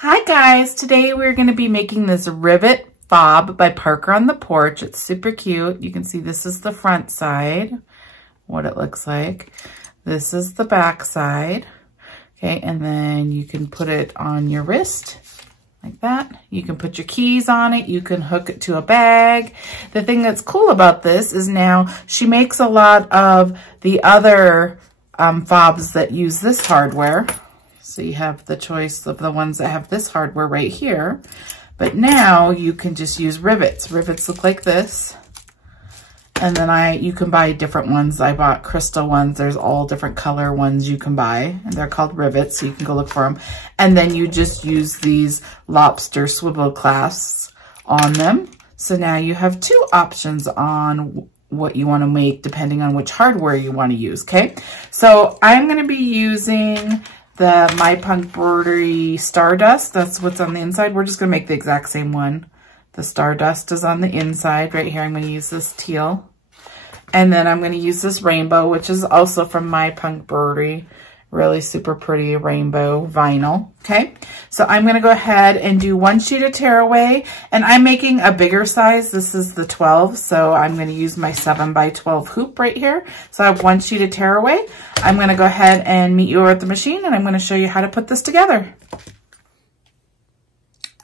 Hi guys, today we're going to be making this Rivet Fob by Parker on the Porch. It's super cute. You can see this is the front side, what it looks like. This is the back side. Okay, and then you can put it on your wrist like that. You can put your keys on it. You can hook it to a bag. The thing that's cool about this is now she makes a lot of the other fobs that use this hardware. So you have the choice of the ones that have this hardware right here. But now you can just use rivets. Rivets look like this. And then you can buy different ones. I bought crystal ones. There's all different color ones you can buy. And they're called rivets, so you can go look for them. And then you just use these Lobster swivel clasps on them. So now you have two options on what you want to make depending on which hardware you want to use, okay? So I'm going to be using the PUNKBROIDERY Stardust. That's what's on the inside. We're just going to make the exact same one. The Stardust is on the inside. Right here, I'm going to use this teal. And then I'm going to use this rainbow, which is also from PUNKBROIDERY. Really super pretty rainbow vinyl. Okay, so I'm going to go ahead and do one sheet of tearaway. And I'm making a bigger size. This is the 12, so I'm going to use my 7x12 hoop right here. So I have one sheet of tearaway. I'm going to go ahead and meet you over at the machine, and I'm going to show you how to put this together.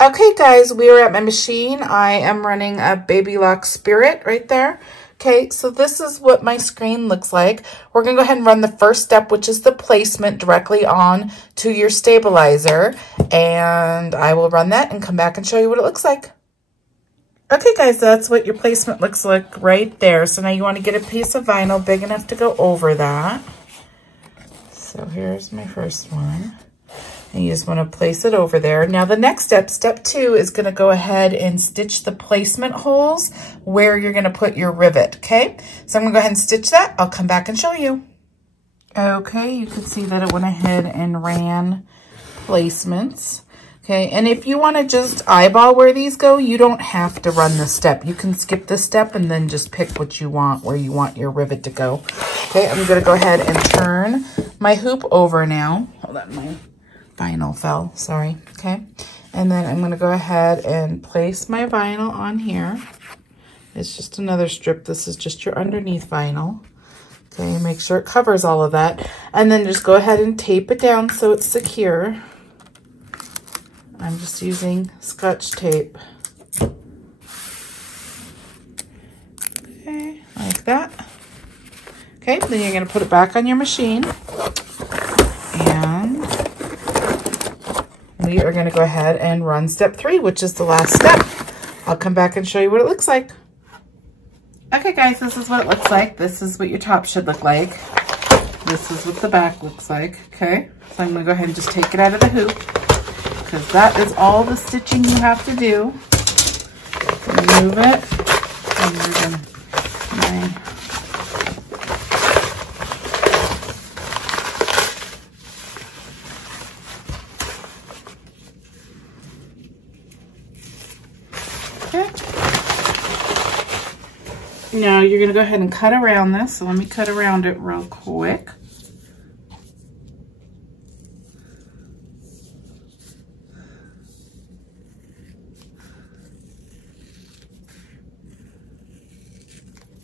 Okay, guys, we are at my machine. I am running a Baby Lock Spirit right there. Okay, so this is what my screen looks like. We're going to go ahead and run the first step, which is the placement directly on to your stabilizer. And I will run that and come back and show you what it looks like. Okay, guys, that's what your placement looks like right there. So now you want to get a piece of vinyl big enough to go over that. So here's my first one. And you just want to place it over there. Now the next step, step 2, is going to go ahead and stitch the placement holes where you're going to put your rivet, okay? So I'm going to go ahead and stitch that. I'll come back and show you. Okay, you can see that it went ahead and ran placements. Okay, and if you want to just eyeball where these go, you don't have to run this step. You can skip this step and then just pick what you want, where you want your rivet to go. Okay, I'm going to go ahead and turn my hoop over now. Hold on, my vinyl fell, sorry. Okay, and then I'm going to go ahead and place my vinyl on here. It's just another strip. This is just your underneath vinyl. Okay, make sure it covers all of that. And then just go ahead and tape it down so it's secure. I'm just using Scotch tape. Okay, like that. Okay, then you're going to put it back on your machine. And we are going to go ahead and run step 3, which is the last step. I'll come back and show you what it looks like. Okay, guys, this is what it looks like. This is what your top should look like. This is what the back looks like, okay? So I'm going to go ahead and just take it out of the hoop, because that is all the stitching you have to do. Remove it. And we're going to... Now you're going to go ahead and cut around this. So let me cut around it real quick.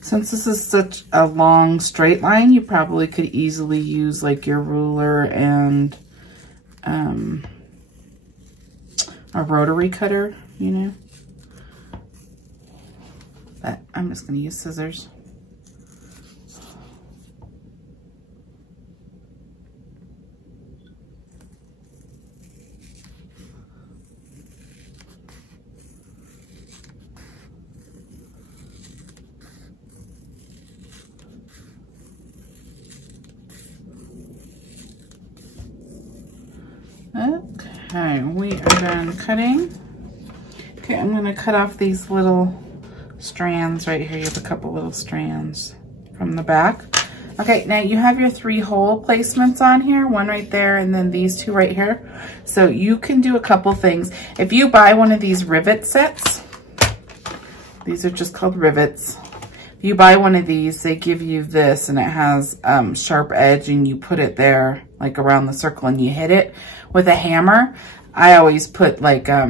Since this is such a long straight line, you probably could easily use like your ruler and a rotary cutter, you know. But I'm just going to use scissors. Okay, we are done cutting. Okay, I'm going to cut off these little strands right here. You have a couple little strands from the back. Okay, now you have your 3 hole placements on here, one right there and then these 2 right here. So you can do a couple things. If you buy one of these rivet sets, these are just called rivets. If you buy one of these, they give you this, and it has sharp edge, and you put it there like around the circle and you hit it with a hammer. I always put like a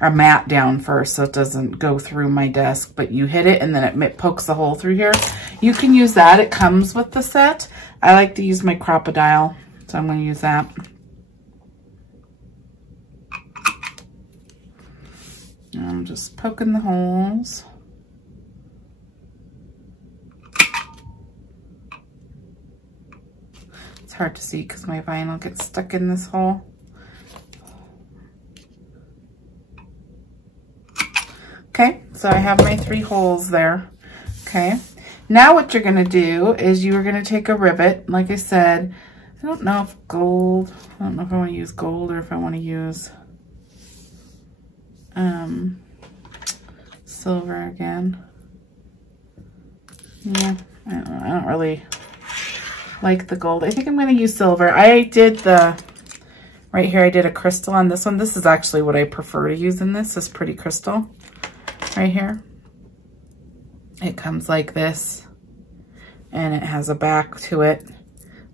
mat down first so it doesn't go through my desk, but you hit it and then it pokes a hole through here. You can use that. It comes with the set. I like to use my crocodile, so I'm going to use that. I'm just poking the holes. It's hard to see because my vinyl gets stuck in this hole. Okay, so I have my 3 holes there. Okay, now what you're gonna do is you are gonna take a rivet. Like I said, I don't know if gold, I don't know if I wanna use gold or if I wanna use silver again. Yeah, I don't really like the gold. I think I'm gonna use silver. I did right here, I did a crystal on this one. This is actually what I prefer to use in this pretty crystal right here. It comes like this and it has a back to it.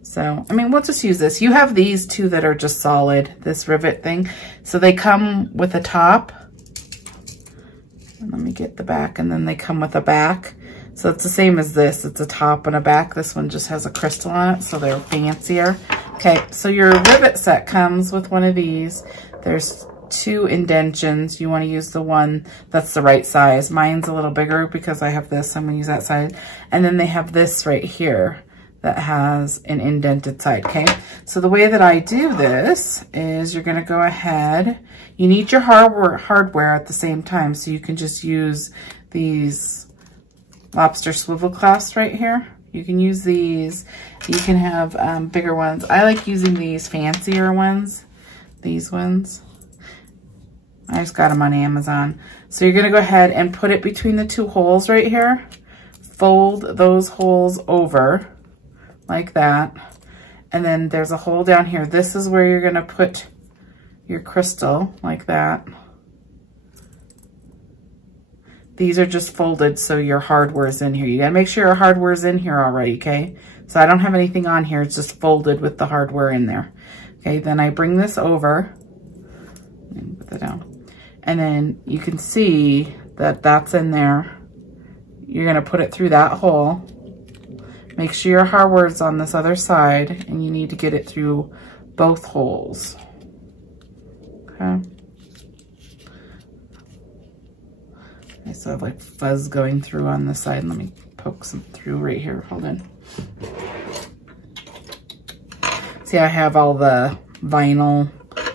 So, I mean, we'll just use this. You have these 2 that are just solid, this rivet thing. So they come with a top. And let me get the back, and then they come with a back. So it's the same as this. It's a top and a back. This one just has a crystal on it, so they're fancier. Okay, so your rivet set comes with one of these. There's 2 indentions. You want to use the one that's the right size. Mine's a little bigger because I have this. I'm going to use that size. And then they have this right here that has an indented side, okay? So the way that I do this is you're going to go ahead. You need your hardware at the same time, so you can just use these Lobster swivel clasps right here. You can use these. You can have bigger ones. I like using these fancier ones, these ones. I just got them on Amazon. So you're gonna go ahead and put it between the 2 holes right here. Fold those holes over like that. And then there's a hole down here. This is where you're gonna put your crystal like that. These are just folded so your hardware is in here. You gotta make sure your hardware is in here already, okay? So I don't have anything on here. It's just folded with the hardware in there. Okay, then I bring this over. Let me put that down. And then you can see that that's in there. You're gonna put it through that hole. Make sure your hardware is on this other side, and you need to get it through both holes. Okay. I still have like fuzz going through on this side. Let me poke some through right here. Hold on. See, I have all the vinyl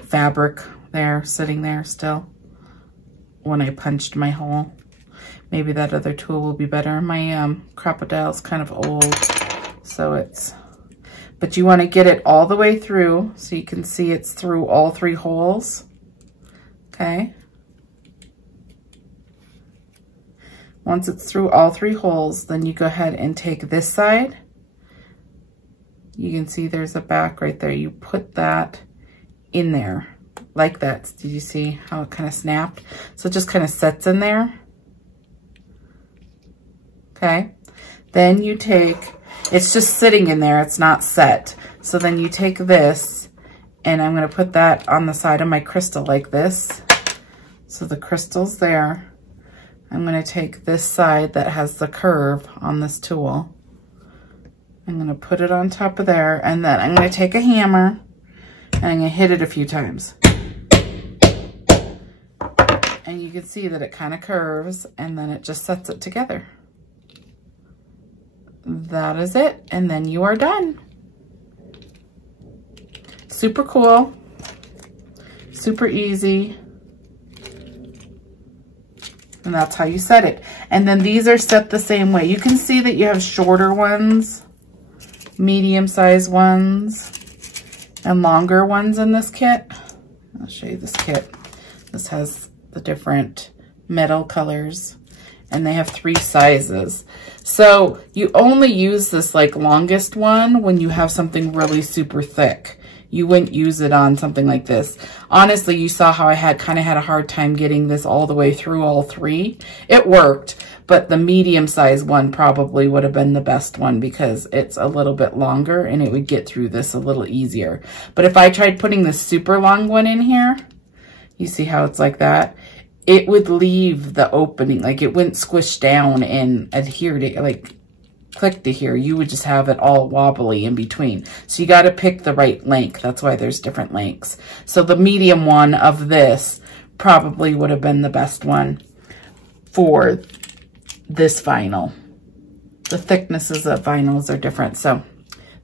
fabric there, sitting there still when I punched my hole. Maybe that other tool will be better. My crocodile's kind of old, so it's, but you want to get it all the way through so you can see it's through all 3 holes. Okay. Once it's through all 3 holes, then you go ahead and take this side. You can see there's a back right there. You put that in there like that. Did you see how it kind of snapped? So it just kind of sets in there. Okay. Then you take, it's just sitting in there. It's not set. So then you take this, and I'm going to put that on the side of my crystal like this. So the crystal's there. I'm going to take this side that has the curve on this tool. I'm going to put it on top of there, and then I'm going to take a hammer and I'm going to hit it a few times. And you can see that it kind of curves, and then it just sets it together. That is it, and then you are done. Super cool, super easy. And that's how you set it. And then these are set the same way. You can see that you have shorter ones, medium-sized ones, and longer ones in this kit. I'll show you this kit. This has the different metal colors, and they have 3 sizes. So you only use this like longest one when you have something really super thick. You wouldn't use it on something like this. Honestly, you saw how I kind of had a hard time getting this all the way through all 3. It worked, but the medium-sized one probably would have been the best one because it's a little bit longer and it would get through this a little easier. But if I tried putting this super long one in here, You see how it's like that? It would leave the opening, like it wouldn't squish down and adhere to, like click to here. You would just have it all wobbly in between. So you got to pick the right length. That's why there's different lengths. So the medium one of this probably would have been the best one for this vinyl. The thicknesses of vinyls are different. So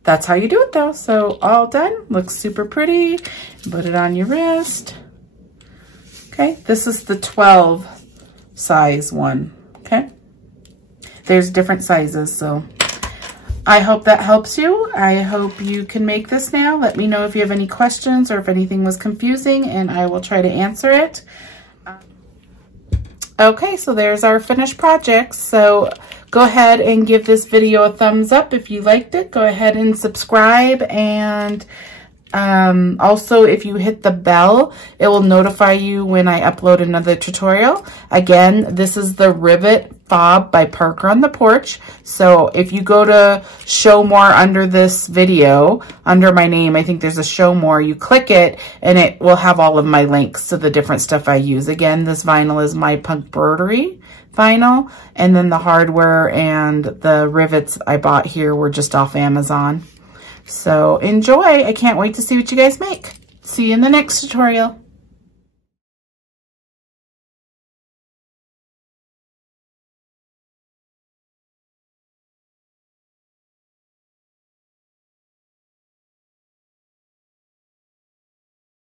that's how you do it though. So all done. Looks super pretty. Put it on your wrist. Okay, this is the 12 size one. Okay. There's different sizes, so I hope that helps you. I hope you can make this now. Let me know if you have any questions or if anything was confusing, and I will try to answer it. Okay, so there's our finished project. So go ahead and give this video a thumbs up if you liked it. Go ahead and subscribe, and also, if you hit the bell, it will notify you when I upload another tutorial. Again, this is the Rivet Fob by Parker on the Porch. So if you go to show more under this video, under my name, I think there's a show more, you click it and it will have all of my links to the different stuff I use. Again, this vinyl is my PUNKBROIDERY vinyl, and then the hardware and the rivets I bought here were just off Amazon. So enjoy. I can't wait to see what you guys make. See you in the next tutorial.